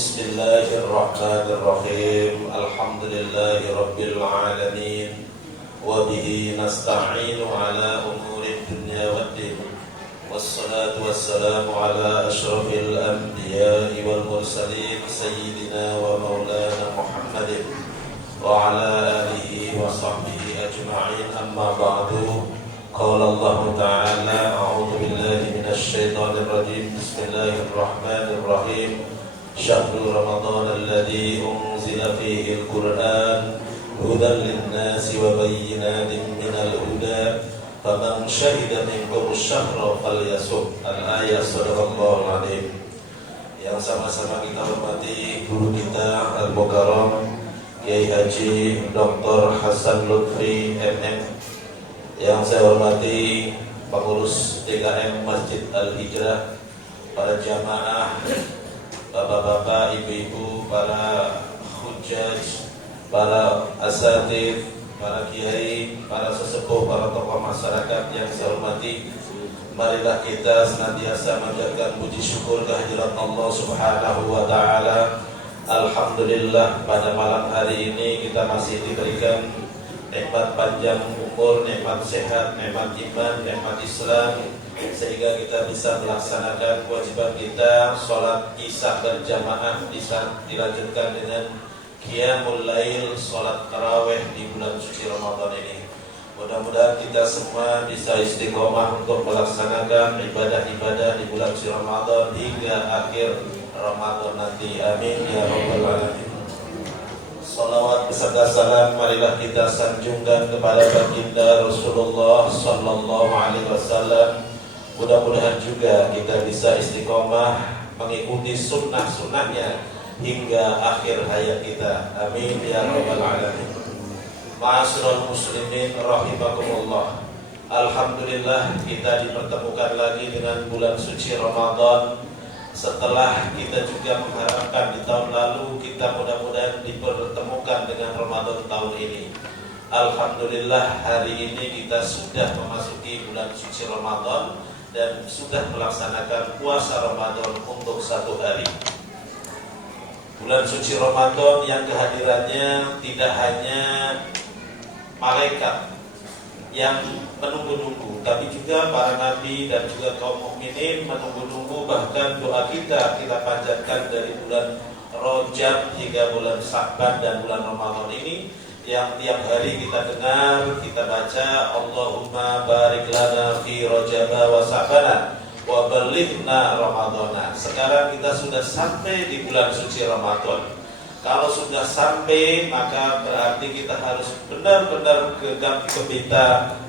Bismillahirrahmanirrahim. Alhamdulillahi rabbil alamin. Wa bihi nasta'inu ala umuri dunya waddin. Wassalatu wassalamu ala ashrafil anbiya'i wal mursalin sayyidina wa maulana Muhammadin wa ala alihi wa sahbihi ajma'in. Amma ba'du. Qala Allah ta'ala a'udzu billahi minasy syaithanir rajim. Bismillahirrahmanirrahim. Syahrul Ramadan alladzi unzila fihi al-Qur'an hudan lin-nasi wa bayyinatin minal huda faman syahida minkum asy-syahra falyasum. Al-ayat sadaqallahul azim. Yang sama-sama kita hormati guru kita Al-Mukarram Kiai Haji Dr. Hasan Lutfi MM. Yang saya hormati pengurus DKM Masjid Al-Hijrah, para jamaah, bapak-bapak, ibu-ibu, para hujjaj, para asatidz, para kiai, para sesepuh, para tokoh masyarakat yang saya hormati. Marilah kita senantiasa menjaga puji syukur kehadirat Allah Subhanahu wa taala. Alhamdulillah, pada malam hari ini kita masih diberikan nikmat panjang umur, nikmat sehat, nikmat iman, nikmat Islam, sehingga kita bisa melaksanakan kewajiban kita sholat isya berjamaah, bisa dilanjutkan dengan qiyamul lail, sholat tarawih di bulan suci Ramadan ini. Mudah-mudahan kita semua bisa istiqomah untuk melaksanakan ibadah-ibadah di bulan suci Ramadan hingga akhir Ramadan nanti. Amin ya rabbal alamin. Salawat beserta salam marilah kita sanjungkan kepada baginda Rasulullah sallallahu alaihi wasallam. Mudah-mudahan juga kita bisa istiqomah mengikuti sunnah-sunnahnya hingga akhir hayat kita. Amin ya rabbal alamin. Ma'asyiral muslimin rahimakumullah. Alhamdulillah kita dipertemukan lagi dengan bulan suci Ramadan. Setelah kita juga mengharapkan di tahun lalu, kita mudah-mudahan dipertemukan dengan Ramadan tahun ini. Alhamdulillah hari ini kita sudah memasuki bulan suci Ramadan dan sudah melaksanakan puasa Ramadan untuk 1 hari. Bulan suci Ramadan yang kehadirannya tidak hanya malaikat yang menunggu-nunggu, tapi juga para nabi dan juga kaum mukminin menunggu-nunggu. Bahkan doa kita panjatkan dari bulan Rajab hingga bulan Sya'ban dan bulan Ramadan ini, yang tiap hari kita dengar, kita baca, Allahumma barik lana fi Rajab wa Sya'ban wa ballighna Ramadana. Sekarang kita sudah sampai di bulan suci Ramadan. Kalau sudah sampai, maka berarti kita harus benar-benar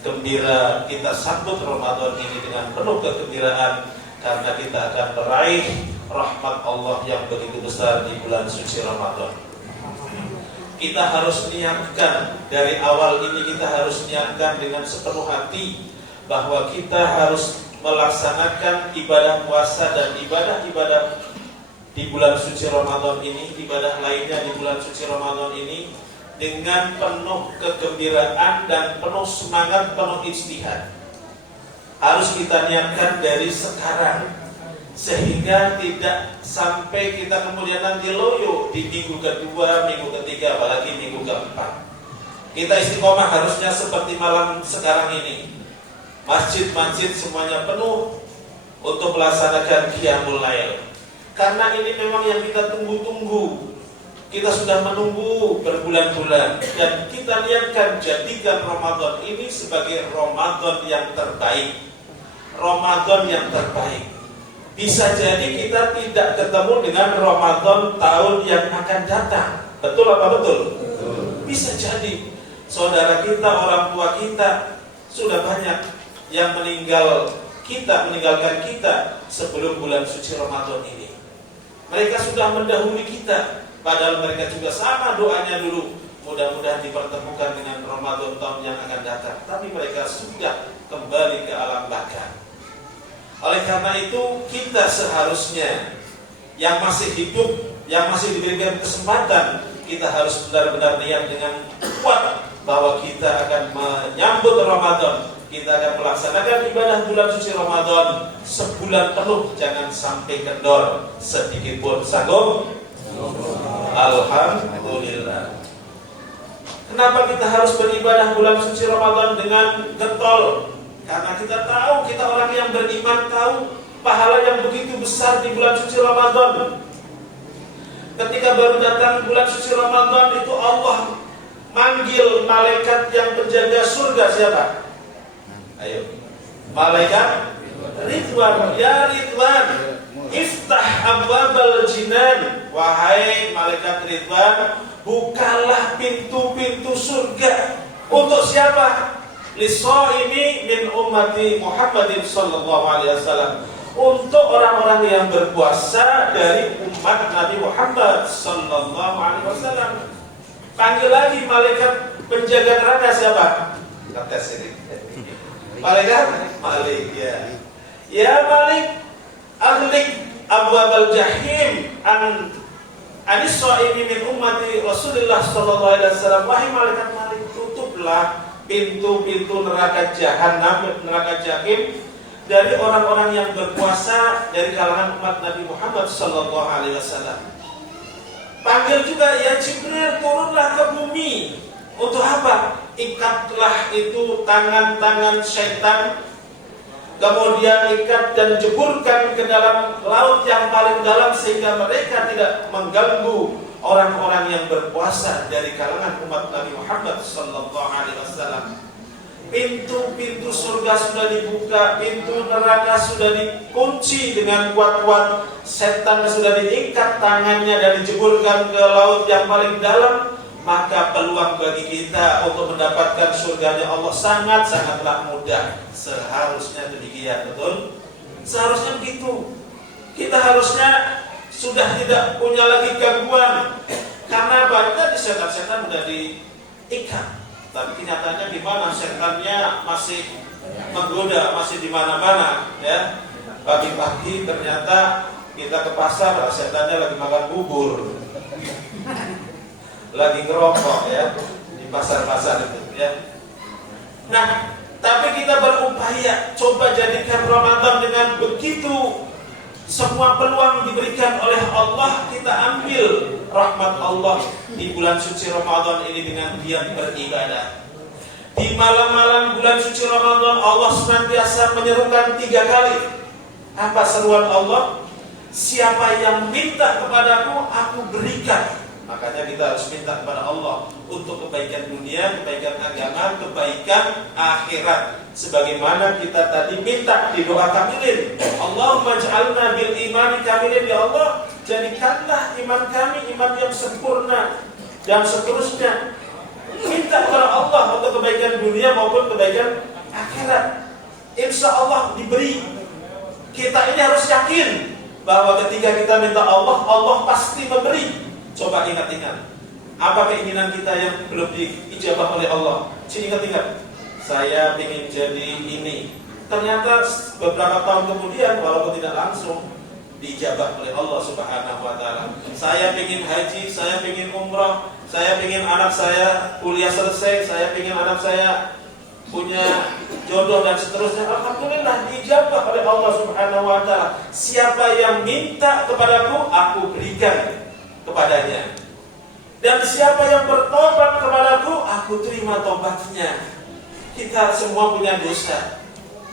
gembira. Kita sambut Ramadan ini dengan penuh kegembiraan, karena kita akan meraih rahmat Allah yang begitu besar di bulan suci Ramadan. Kita harus niatkan dari awal ini, kita harus niatkan dengan sepenuh hati bahwa kita harus melaksanakan ibadah puasa dan ibadah-ibadah di bulan suci Ramadan ini, ibadah lainnya di bulan suci Ramadan ini dengan penuh kegembiraan dan penuh semangat, penuh ijtihad. Harus kita niatkan dari sekarang, sehingga tidak sampai kita kemudian nanti loyo di minggu kedua, minggu ketiga, apalagi minggu keempat. Kita istiqomah harusnya seperti malam sekarang ini. Masjid-masjid semuanya penuh untuk melaksanakan qiyamul lail. Karena ini memang yang kita tunggu-tunggu. Kita sudah menunggu berbulan-bulan, dan kita niatkan jadikan Ramadan ini sebagai Ramadan yang terbaik. Ramadan yang terbaik. Bisa jadi kita tidak ketemu dengan Ramadan tahun yang akan datang. Betul apa betul? Bisa jadi saudara kita, orang tua kita sudah banyak yang meninggalkan kita sebelum bulan suci Ramadan ini. Mereka sudah mendahului kita, padahal mereka juga sama doanya dulu, mudah-mudahan dipertemukan dengan Ramadan tahun yang akan datang. Tapi mereka sudah kembali ke alam baka. Oleh karena itu, kita seharusnya yang masih hidup, yang masih diberikan kesempatan, kita harus benar-benar niat dengan kuat bahwa kita akan menyambut Ramadan. Kita akan melaksanakan ibadah bulan suci Ramadan sebulan penuh, jangan sampai kendor sedikit pun. Sanggup? Alhamdulillah. Kenapa kita harus beribadah bulan suci Ramadan dengan getol? Karena kita tahu, kita orang yang beriman tahu pahala yang begitu besar di bulan suci Ramadan. Ketika baru datang bulan suci Ramadan itu Allah manggil malaikat yang penjaga surga siapa? Ayo. Malaikat Ridwan. Ya Ridwan, iftah abwabal jinan. Wahai malaikat Ridwan, bukalah pintu-pintu surga. Untuk siapa? Lishaimi min ummati Muhammadin sallallahu alaihi wasallam. Untuk orang-orang yang berpuasa dari umat Nabi Muhammad sallallahu alaihi wasallam. Panggil lagi malaikat penjaga neraka siapa? Kita tes ini. Malaikat Malik, ya. Ya Malik, aghliq abwabal jahim anis-shaimi min ummati Rasulullah sallallahu alaihi wasallam. Wahai malaikat Malik, tutuplah pintu-pintu neraka jahanam, neraka jahim dari orang-orang yang berpuasa dari kalangan umat Nabi Muhammad sallallahu alaihi wasallam. Panggil juga ya Jibril, turunlah ke bumi. Untuk apa? Ikatlah itu tangan-tangan syaitan, kemudian ikat dan jeburkan ke dalam laut yang paling dalam sehingga mereka tidak mengganggu orang-orang yang berpuasa dari kalangan umat Nabi Muhammad sallallahu alaihi wasallam. Pintu-pintu surga sudah dibuka, pintu neraka sudah dikunci dengan kuat-kuat, setan sudah diikat tangannya dan dijeburkan ke laut yang paling dalam. Maka peluang bagi kita untuk mendapatkan surganya Allah sangat-sangatlah mudah. Seharusnya demikian, betul? Seharusnya begitu. Kita harusnya sudah tidak punya lagi gangguan. Karena banyak setan-setan sudah diikat. Tapi kenyataannya gimana? Setannya masih menggoda, masih di mana-mana, ya. Pagi-pagi ternyata kita ke pasar, setannya lagi makan bubur, lagi ngerokok, ya, di pasar-pasar itu, ya. Nah, tapi kita berupaya coba jadikan Ramadan dengan begitu semua peluang diberikan oleh Allah, kita ambil rahmat Allah di bulan suci Ramadan ini dengan giat beribadah. Di malam-malam bulan suci Ramadan Allah senantiasa menyerukan 3 kali. Apa seruan Allah? Siapa yang minta kepadaku, aku berikan. Makanya kita harus minta kepada Allah untuk kebaikan dunia, kebaikan agama, kebaikan akhirat. Sebagaimana kita tadi minta di doa kamilin, Allahumma ij'alna bil imani kamilin, ya Allah, jadikanlah iman kami iman yang sempurna dan seterusnya. Minta kepada Allah untuk kebaikan dunia maupun kebaikan akhirat. Insya Allah diberi. Kita ini harus yakin bahwa ketika kita minta Allah, Allah pasti memberi. Coba ingat-ingat, apa keinginan kita yang belum diijabah oleh Allah? Ingat-ingat, saya ingin jadi ini. Ternyata beberapa tahun kemudian, walaupun tidak langsung, diijabah oleh Allah Subhanahu wa ta'ala. Saya ingin haji, saya ingin umrah, saya ingin anak saya kuliah selesai, saya ingin anak saya punya jodoh dan seterusnya. Alhamdulillah diijabah oleh Allah Subhanahu wa ta'ala. Siapa yang minta kepadaku, aku berikan kepadanya. Dan siapa yang bertobat kepadaku, aku terima tobatnya. Kita semua punya dosa,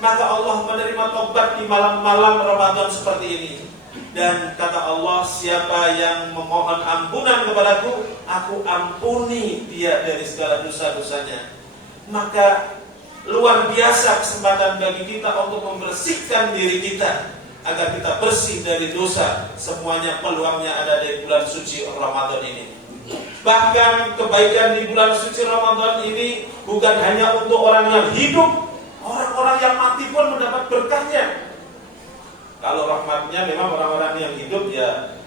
maka Allah menerima tobat di malam-malam Ramadan seperti ini. Dan kata Allah, siapa yang memohon ampunan kepadaku, aku ampuni dia dari segala dosa-dosanya. Maka luar biasa kesempatan bagi kita untuk membersihkan diri kita agar kita bersih dari dosa. Semuanya peluangnya ada di bulan suci Ramadan ini. Bahkan kebaikan di bulan suci Ramadan ini bukan hanya untuk orang yang hidup, orang-orang yang mati pun mendapat berkahnya. Kalau rahmatnya memang orang-orang yang hidup, ya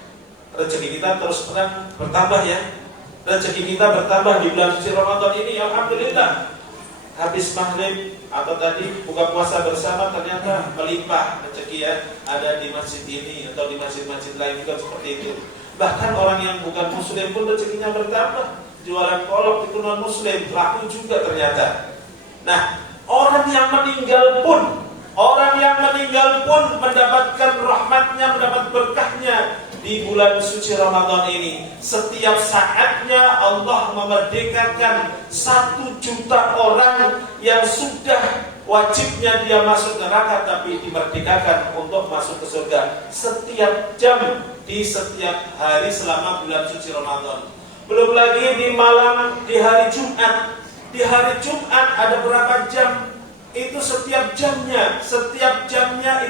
rezeki kita terus terang bertambah, ya. Rezeki kita bertambah di bulan suci Ramadan ini, alhamdulillah. Habis maghrib atau tadi buka puasa bersama ternyata melimpah rezeki, ya, ada di masjid ini atau di masjid-masjid lain juga seperti itu. Bahkan orang yang bukan muslim pun rezekinya bertambah. Jualan kolok itu non muslim laku juga ternyata. Nah, orang yang meninggal pun mendapatkan rahmatnya, mendapat berkahnya di bulan suci Ramadan ini. Setiap saatnya Allah memerdekakan 1 juta orang yang sudah wajibnya dia masuk neraka, tapi dimerdekakan untuk masuk ke surga setiap jam di setiap hari selama bulan suci Ramadan. Belum lagi di malam, di hari Jumat. Di hari Jumat ada berapa jam? Itu setiap jamnya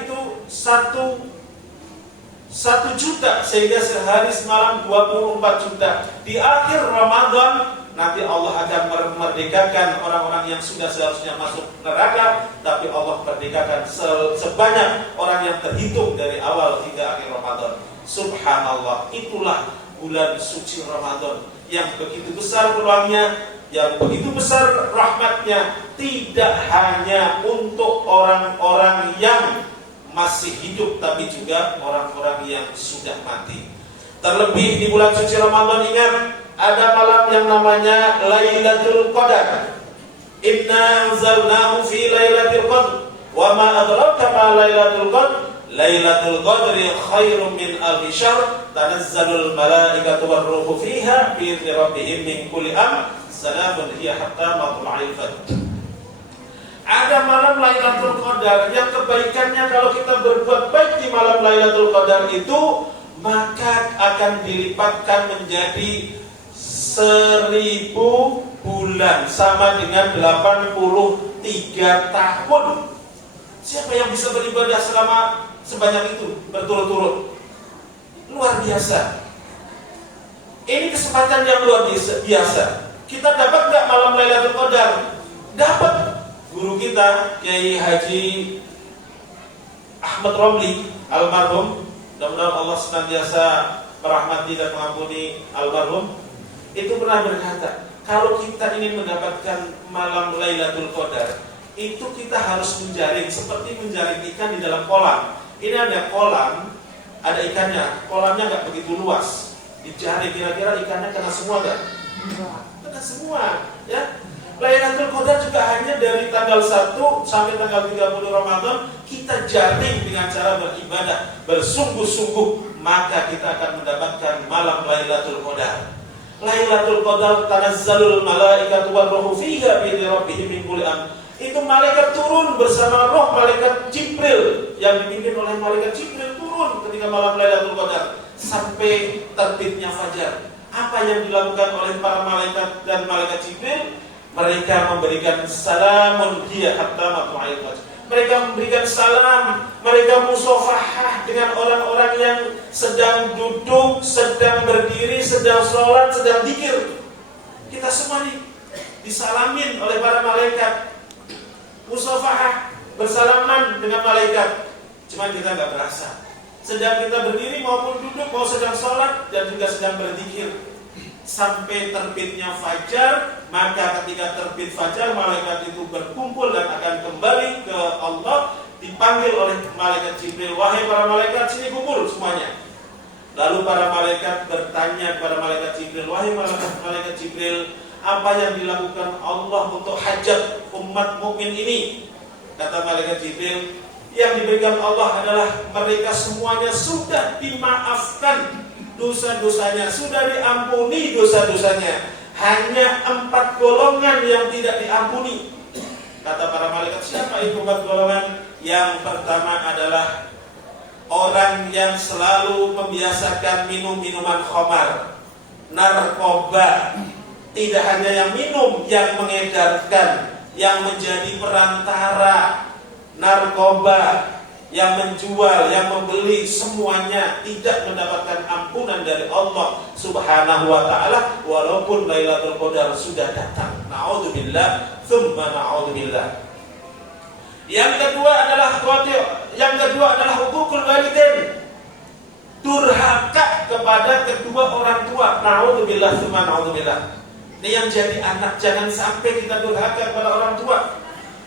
itu satu juta, sehingga sehari semalam 24 juta. Di akhir Ramadan nanti Allah akan memerdekakan orang-orang yang sudah seharusnya masuk neraka, tapi Allah merdekakan sebanyak orang yang terhitung dari awal hingga akhir Ramadan. Subhanallah, itulah bulan suci Ramadan yang begitu besar peluangnya, yang begitu besar rahmatnya, tidak hanya untuk orang-orang yang masih hidup, tapi juga orang-orang yang sudah mati. Terlebih di bulan suci Ramadan, ingat, ada malam yang namanya Lailatul Qadar. Inna anzalnahu fi Lailatul Qadr, wa ma adraka ma Lailatul Qadr. Lailatul Qadri khairum min alfi syahr, tanazzalul malaikatu warruhu fiha bi idzni rabbihim min kulli amr, salamun hiya hatta matla'il fajr. Ada malam Lailatul Qadar yang kebaikannya kalau kita berbuat baik di malam Lailatul Qadar itu, maka akan dilipatkan menjadi 1000 bulan, sama dengan 83 tahun. Siapa yang bisa beribadah selama sebanyak itu berturut-turut? Luar biasa. Ini kesempatan yang luar biasa. Kita dapat nggak malam Lailatul Qadar? Dapat. Guru kita Kiai Haji Ahmad Romli almarhum, mudah-mudahan Allah senantiasa merahmati dan mengampuni almarhum, itu pernah berkata, kalau kita ingin mendapatkan malam Lailatul Qadar, itu kita harus menjaring seperti menjaring ikan di dalam kolam. Ini ada kolam, ada ikannya, kolamnya nggak begitu luas, dijaring, kira-kira ikannya kena semua nggak? Kena semua, ya. Lailatul Qadar juga hanya dari tanggal 1 sampai tanggal 30 Ramadan kita jaring dengan cara beribadah bersungguh-sungguh, maka kita akan mendapatkan malam Lailatul Qadar. Lailatul Qadar tanazzalul malaikatu warruhu fiha bi idzni rabbihim min kulli amr. Itu malaikat turun bersama roh malaikat Jibril, yang dipimpin oleh malaikat Jibril turun ketika malam Lailatul Qadar sampai terbitnya fajar. Apa yang dilakukan oleh para malaikat dan malaikat Jibril? Mereka memberikan salamun hiya hatta matla'il fajr. Mereka memberikan salam, mereka musafahah dengan orang-orang yang sedang duduk, sedang berdiri, sedang sholat, sedang zikir. Kita semua disalamin oleh para malaikat, musafahah, bersalaman dengan malaikat. Cuma kita nggak berasa. Sedang kita berdiri maupun duduk, mau sedang sholat dan juga sedang berzikir. Sampai terbitnya fajar, maka ketika terbit fajar malaikat itu berkumpul dan akan kembali ke Allah, dipanggil oleh malaikat Jibril, wahai para malaikat, sini kumpul semuanya. Lalu para malaikat bertanya kepada malaikat Jibril, wahai malaikat Jibril, apa yang dilakukan Allah untuk hajat umat mukmin ini? Kata malaikat Jibril, yang diberikan Allah adalah mereka semuanya sudah dimaafkan dosa-dosanya, sudah diampuni dosa-dosanya. Hanya 4 golongan yang tidak diampuni. Kata para malaikat, siapa itu 4 golongan? Yang pertama adalah orang yang selalu membiasakan minum minuman khamar, narkoba. Tidak hanya yang minum, yang mengedarkan, yang menjadi perantara, narkoba, yang menjual, yang membeli, semuanya tidak mendapatkan ampunan dari Allah Subhanahu wa ta'ala walaupun Lailatul Qadar sudah datang. Na'udzubillah, tsumma na'udzubillah. Yang kedua adalah hukukul walidain. Durhaka kepada kedua orang tua. Na'udzubillah, tsumma na'udzubillah. Ini yang jadi anak, jangan sampai kita durhaka kepada orang tua.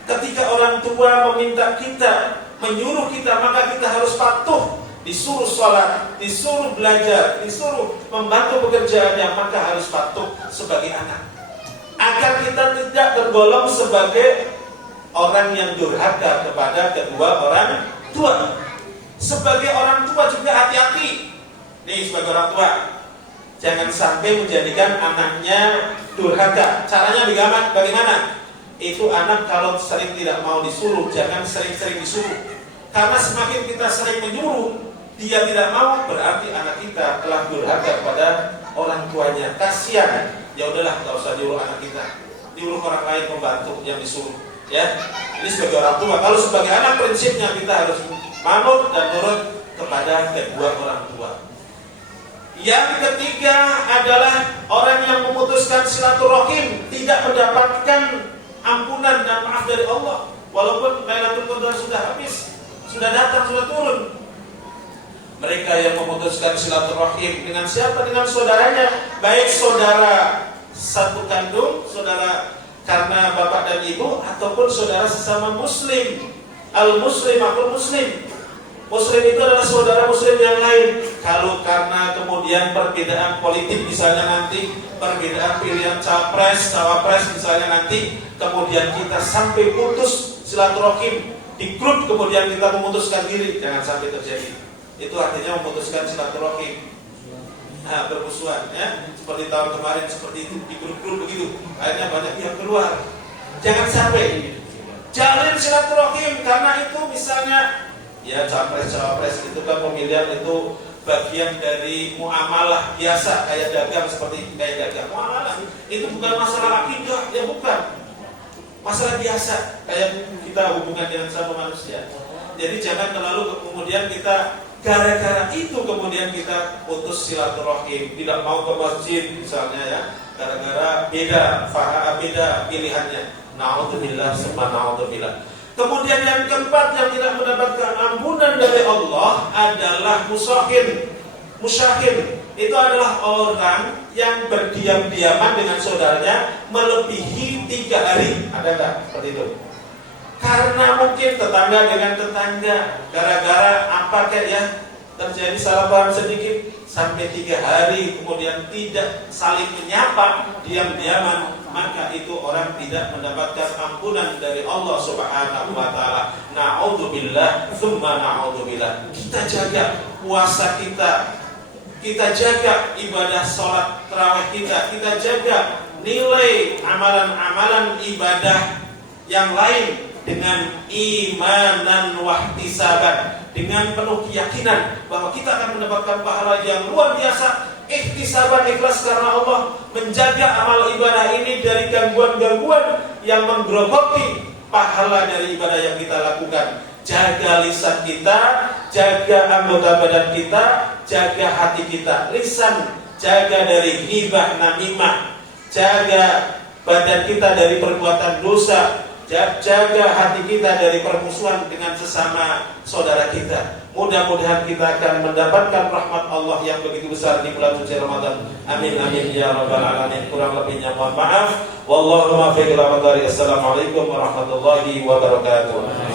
Ketika orang tua meminta kita, menyuruh kita, maka kita harus patuh. Disuruh sholat, disuruh belajar, disuruh membantu pekerjaannya, maka harus patuh sebagai anak. Agar kita tidak tergolong sebagai orang yang durhaka kepada kedua orang tua. Sebagai orang tua juga hati-hati. Nih sebagai orang tua, jangan sampai menjadikan anaknya durhaka. Caranya bagaimana? Itu anak kalau sering tidak mau disuruh, jangan sering-sering disuruh. Karena semakin kita sering menyuruh, dia tidak mau, berarti anak kita telah durhaka kepada orang tuanya. Kasihan. Ya udahlah, nggak usah nyuruh anak kita, nyuruh orang lain membantu yang disuruh. Ya, ini sebagai orang tua. Kalau sebagai anak, prinsipnya kita harus manut dan nurut kepada kedua orang tua. Yang ketiga adalah orang yang memutuskan silaturahim tidak mendapatkan ampunan dan maaf dari Allah, walaupun Lailatul Qadar sudah habis, sudah datang, sudah turun. Mereka yang memutuskan silaturahim dengan siapa? Dengan saudaranya, baik saudara satu kandung, saudara karena bapak dan ibu, ataupun saudara sesama muslim. Al-muslim akul muslim. Muslim itu adalah saudara muslim yang lain. Kalau karena kemudian perbedaan politik misalnya nanti, perbedaan pilihan capres, cawapres misalnya nanti, kemudian kita sampai putus silaturahim di grup, kemudian kita memutuskan diri, jangan sampai terjadi. Itu artinya memutuskan silaturahim. Nah, bermusuhan ya, seperti tahun kemarin seperti itu, di grup-grup begitu, akhirnya banyak yang keluar. Jangan sampai jalin silaturahim, karena itu misalnya ya capres-cawapres itu kan pemilihan itu bagian dari muamalah biasa, kayak dagang, seperti kayak dagang. Muamalah itu bukan masalah akidah, ya bukan. Masalah biasa kayak kita hubungan dengan sama manusia. Jadi jangan terlalu kemudian kita gara-gara itu kemudian kita putus silaturahim, tidak mau ke masjid misalnya ya, gara-gara beda pilihannya. Na'udzubillah, summa na'udzubillah. Kemudian yang keempat yang tidak mendapatkan ampunan dari Allah adalah musyahid. Musyahid itu adalah orang yang berdiam-diaman dengan saudaranya melebihi 3 hari. Ada nggak seperti itu? Karena mungkin tetangga dengan tetangga, gara-gara apa kayak ya, terjadi salah paham sedikit, sampai 3 hari kemudian tidak saling menyapa, diam-diaman, maka itu orang tidak mendapatkan ampunan dari Allah Subhanahu wa taala. Na'udzubillah, tsumma na'udzubillah. Kita jaga puasa kita jaga ibadah sholat tarawih kita jaga nilai amalan-amalan ibadah yang lain dengan imanan wahtisaban, dengan penuh keyakinan bahwa kita akan mendapatkan pahala yang luar biasa. Ihtisaban, ikhlas karena Allah, menjaga amal ibadah ini dari gangguan-gangguan yang menggerogoti pahala dari ibadah yang kita lakukan. Jaga lisan kita, jaga anggota badan kita, jaga hati kita. Lisan jaga dari ghibah namimah, jaga badan kita dari perbuatan dosa, jaga hati kita dari permusuhan dengan sesama saudara kita. Mudah-mudahan kita akan mendapatkan rahmat Allah yang begitu besar di bulan suci Ramadan. Amin amin ya rabbal alamin. Kurang lebihnya mohon maaf. Wallahu muwaffiq ila aqwamit thoriq. Assalamualaikum warahmatullahi wabarakatuh.